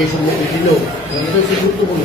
এই সম্বন্ধে বিভিন্ন গুরুত্বপূর্ণ।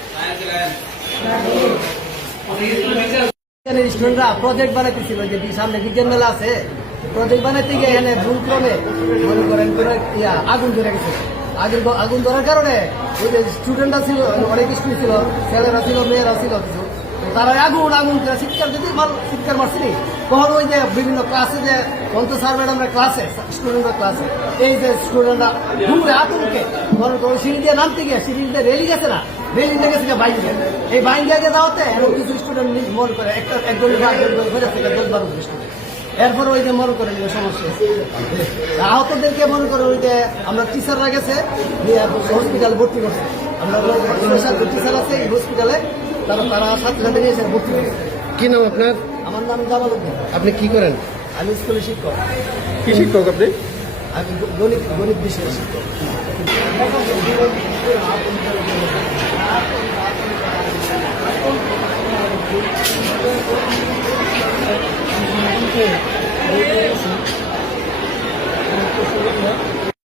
স্টুডেন্টরা প্রজেক্ট বানাইতেছিল, যে সামনে বিজ্ঞান মেলা আছে? প্রজেক্ট বানাইতে গিয়ে এখানে ভুল ক্রমে মনে করেন করে আগুন ধরে গেছে। আগুন আগুন ধরার কারণে ওই যে স্টুডেন্টরা ছিল, অনেক স্কুল ছিল, ছেলেরা ছিল, মেয়েরা ছিল কিছু। তারা আগুন আগুন করে চিৎকার যদি চিৎকার মারছিনি তখন ওই যে বিভিন্ন ক্লাসে যে পঞ্চ স্যার ম্যাডামরা ক্লাসে স্টুডেন্টরা ক্লাসে এই যে স্টুডেন্টরা ঘুরে আতঙ্কে করো সিঁড়ি দিয়ে নামতে গিয়ে সিঁড়ি দিয়ে রেলি গেছে না রেলি দিয়ে গেছে বাইকে এই বাইকে আগে যাওয়াতে এরকম কিছু স্টুডেন্ট মনে করে, একটা একজন করে হয়ে দশ বারো এরপরে ওই যে মনে করে সমস্যা আহতদেরকে মনে করে ওই যে আমরা টিচাররা গেছে হসপিটাল ভর্তি করছে। আমরা টিচার আছে এই হসপিটালে তারা তারা সাথে সাথে নিয়ে ভর্তি কি নাম আপনার? আমার নাম জামাল উদ্দিন। আপনি কি করেন? আমি স্কুলে শিক্ষক। কি শিক্ষক আপনি? আমি গণিত গণিত বিষয়ে শিক্ষক।